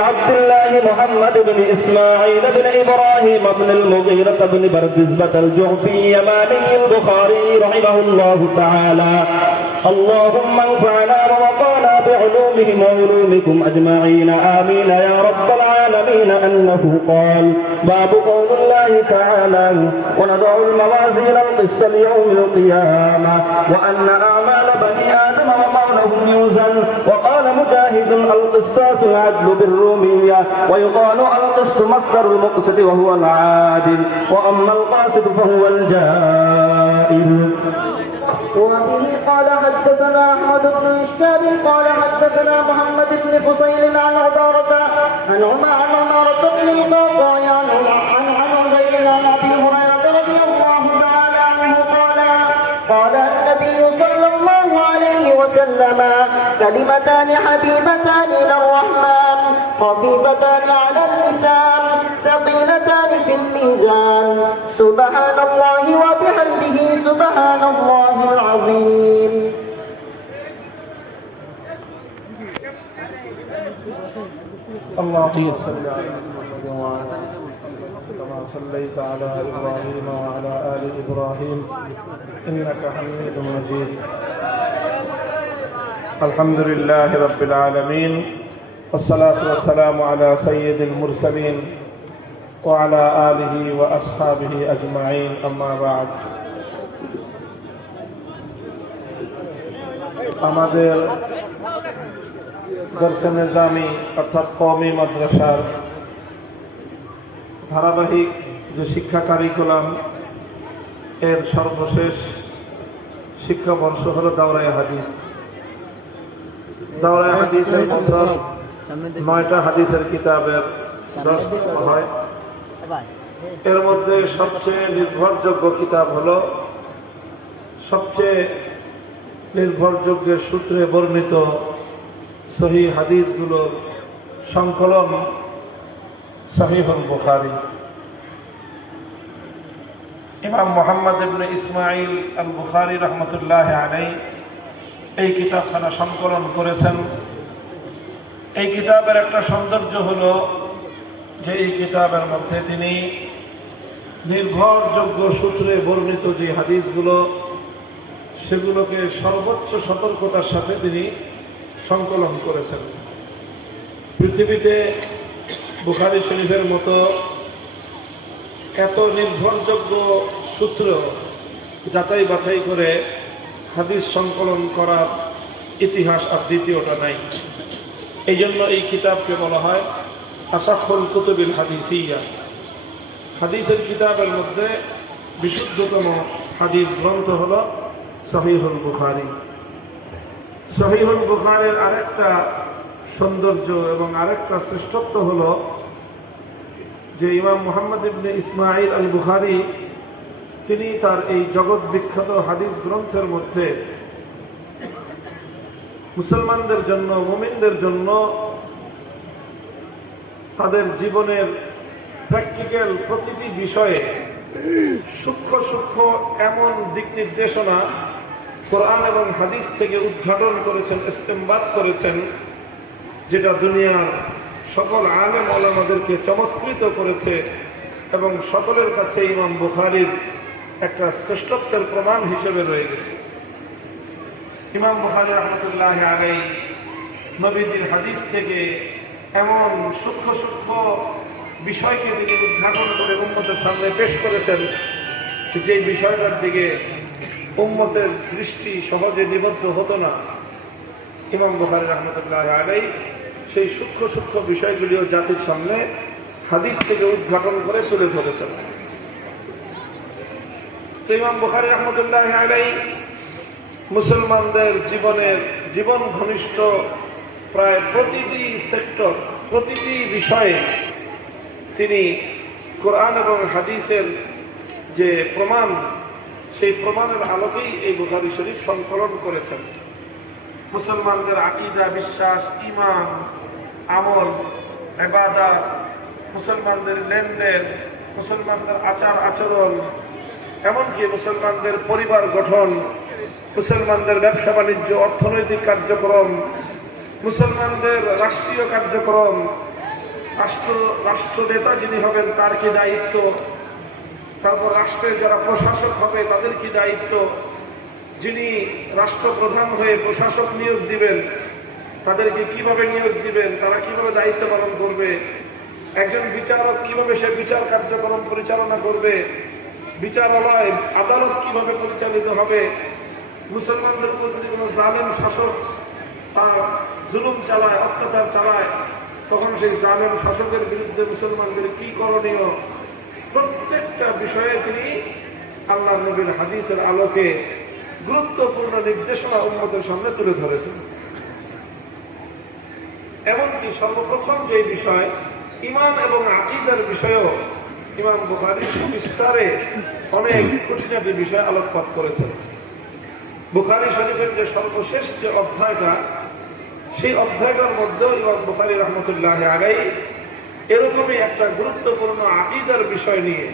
عبد الله محمد بن إسماعيل بن إبراهيم بن المغيرة بن بردزبة الجعفي يماني البخاري رحمه الله تعالى. اللهم انفعنا ووقانا بعلومهم وعلومكم أجمعين آمين يا رب العالمين. أنه قال: باب قول الله تعالى: ونضع الموازين القسط ليوم القيامة وأن أعمال بني آدم وقولهم يوزن. وقال مجاهد: القسطاس العدل بالرومية، ويقال القسط مصدر المقسط وهو العادل، وأما القاسط فهو الجائر. وبه قال حدثنا أحمد بن إشكال قال حدثنا محمد بن فصيل عن عمارة بن القعقاع عن زيد عن أبي هريرة رضي الله تعالى عنه قال النبي صلى الله عليه وسلم: كلمتان حبيبتان إلى الرحمن خفيفتان على اللسان ثقيلتان في الميزان سبحان الله وبحمده سبحان الله العظيم. اللهم صل على محمد وعلى كما صليت على إبراهيم وعلى آل إبراهيم إنك حميد مجيد. الحمد لله رب العالمين، والصلاة والسلام على سيد المرسلين وعلى آله وأصحابه أجمعين. أما بعد. আমাদের দর্শে নিজামী অর্থাৎ কওমি মাদ্রাসার ধারাবাহিক যে শিক্ষা কারিকুলাম এর সর্বশেষ শিক্ষাবর্ষ হল দাওরায়ে হাদিস। দাওরায়ে হাদিসের বছর 9টা হাদিসের কিতাবের দর্শ হয়। এর মধ্যে সবচেয়ে নির্ভরযোগ্য কিতাব হল সবচেয়ে নির্ভরযোগ্য সূত্রে বর্ণিত সহিহ হাদিসগুলোর সংকলন সহিহুল বুখারী। ইমাম মুহাম্মদ ইবনে ইসমাঈল আল বুখারী রাহমাতুল্লাহি আলাইহি এই কিতাবখানা সংকলন করেছেন। এই কিতাবের একটা সৌন্দর্য হলো যে এই কিতাবের মধ্যে তিনি নির্ভরযোগ্য সূত্রে বর্ণিত যে হাদিসগুলো সেগুলোকে সর্বোচ্চ সতর্কতার সাথে তিনি সংকলন করেছেন। পৃথিবীতে বুখারী শরীফের মতো এত নির্ভরযোগ্য সূত্র যাচাই বাছাই করে হাদিস সংকলন করার ইতিহাস আর দ্বিতীয়টা নাই। এই জন্য এই কিতাবকে বলা হয় আসাহুল কুতুবিল হাদিসিয়া। হাদিসের কিতাবের মধ্যে বিশুদ্ধতম হাদিস গ্রন্থ হল সহিহুল বুখারী। সহিহুল বুখারীর আরেকটা সৌন্দর্য এবং আরেকটা শ্রেষ্ঠত্ব হল যে ইমাম মুহাম্মদ ইবনে ইসমাঈল আল বুখারী তিনি তার এই জগৎ বিখ্যাত হাদিস গ্রন্থের মধ্যে মুসলমানদের জন্য, মুমিনদের জন্য তাদের জীবনের প্র্যাকটিক্যাল প্রতিটি বিষয়ে সূক্ষ্ম সূক্ষ্ম এমন দিক নির্দেশনা কোরআন এবং হাদিস থেকে উদ্ঘাটন করেছেন, ইস্তেমবাত করেছেন, যেটা দুনিয়ার সকল আলেম ওলামাদেরকে চমৎকৃত করেছে এবং সকলের কাছে ইমাম বুখারীর একটা শ্রেষ্ঠত্বের প্রমাণ হিসেবে রয়ে গেছে। ইমাম বুখারী রাহমাতুল্লাহি আলাইহি নবীজির হাদিস থেকে এমন সূক্ষ্ম সূক্ষ্ম বিষয়কে তিনি উদ্ঘাটন করে উম্মতের সামনে পেশ করেছেন যে বিষয়টার দিকে উম্মতের দৃষ্টি সহজে নিবদ্ধ হতো না। ইমাম বুখারী রাহমাতুল্লাহি আলাইহি সেই সূক্ষ্ম সূক্ষ্ম বিষয়গুলিও জাতির সামনে হাদিস থেকে উদ্ঘাটন করে তুলে ধরেছেন। তো ইমাম বুখারী রাহমাতুল্লাহি আলাইহি মুসলমানদের জীবন ঘনিষ্ঠ প্রায় প্রতিটি সেক্টর, প্রতিটি বিষয়ে তিনি কোরআন এবং হাদিসের যে প্রমাণ, সেই প্রমাণের আলোকেই এই বুখারী শরীফ সংকলন করেছেন। মুসলমানদের আকীদা, বিশ্বাস, ঈমান, আমল, ইবাদত, মুসলমানদের লেনদেন, মুসলমানদের আচার আচরণ, এমনকি মুসলমানদের পরিবার গঠন, মুসলমানদের ব্যবসা বাণিজ্য, অর্থনৈতিক কার্যক্রম, মুসলমানদের রাষ্ট্রীয় কার্যক্রম, রাষ্ট্র নেতা যিনি হবেন তার কি দায়িত্ব, তারপর রাষ্ট্রের যারা প্রশাসক হবে তাদের কি দায়িত্ব, যিনি রাষ্ট্রপ্রধান হয়ে প্রশাসক নিয়োগ দিবেন তাদেরকে কিভাবে নিয়োগ দিবেন, তারা কিভাবে দায়িত্ব পালন করবে, একজন বিচারক কিভাবে সে বিচার কার্যক্রম পরিচালনা করবে, বিচারালয় আদালত কিভাবে পরিচালিত হবে, মুসলমানদের উপর যদি কোনো জালেম শাসক তার জুলুম চালায়, অত্যাচার চালায়, তখন সেই জালেম শাসকের বিরুদ্ধে মুসলমানদের কি করণীয়, প্রত্যেকটা বিষয়ে তিনি আল্লাহ নবীর হাদিসের আলোকে গুরুত্বপূর্ণ নির্দেশনা উম্মতের সামনে তুলে ধরেছেন। এমনকি সর্বপ্রথম যে বিষয় ঈমান এবং আকীদার বিষয়েও ইমাম বুখারী বিস্তারে অনেক খুঁটিনাটি বিষয় আলোকপাত করেছেন। বুখারী শরীফের যে সর্বশেষ যে অধ্যায়টা, সেই অধ্যায়টার মধ্যেও ইমাম বুখারী রাহমাতুল্লাহি আলাইহি এরকমই একটা গুরুত্বপূর্ণ আকীদার বিষয় নিয়ে,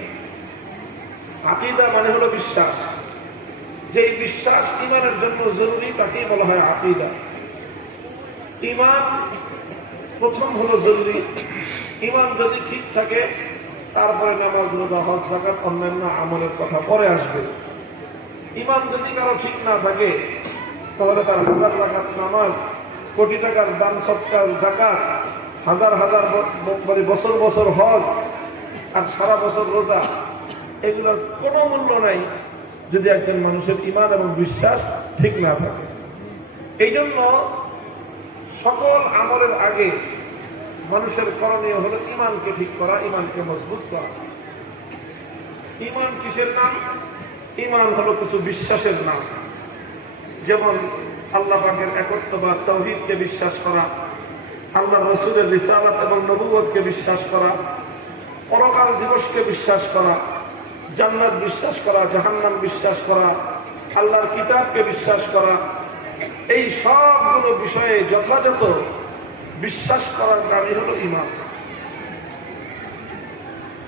আকীদা মানে হলো বিশ্বাস, যে বিশ্বাস ঈমানের জন্য জরুরি তাকেই বলা হয় আকীদা। ঈমান প্রথম হলো জরুরি, ঈমান যদি ঠিক থাকে তারপরে নামাজ, রোজা, হজ, যাকাত, অন্যান্য আমলের কথা পরে আসবে। ঈমান যদি কারো ঠিক না থাকে তাহলে তার হাজার রাকাত নামাজ, কোটি টাকার দান সৎকার, যাকাত, হাজার হাজার বছর বছর হজ আর সারা বছর রোজা, এগুলোর কোনো মূল্য নাই যদি একজন মানুষের ঈমান এবং বিশ্বাস ঠিক না থাকে। এই জন্য সকল আমলের আগে মানুষের করণীয় হলো ঈমানকে ঠিক করা, ঈমানকে মজবুত করা। ঈমান কিসের নাম? ঈমান হলো কিছু বিশ্বাসের নাম, যেমন আল্লাহ পাকের একত্ববাদ, তাওহীদকে বিশ্বাস করা, আল্লাহ রাসূলের রিসালাত এবং নবুয়তকে বিশ্বাস করা, পরকাল দিবসকে বিশ্বাস করা, জান্নাত বিশ্বাস করা, জাহান্নাম বিশ্বাস করা, আল্লাহর কিতাবকে বিশ্বাস করা। এই সবগুলো বিষয়ে যথাযথ বিশ্বাস করার নামই হলো ঈমান।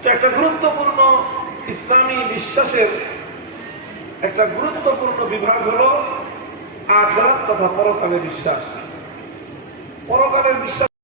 তো একটা গুরুত্বপূর্ণ ইসলামী বিশ্বাসের একটা গুরুত্বপূর্ণ বিভাগ হলো আখিরাত তথা পরকালের বিশ্বাস। পরকালের বিশ্বাস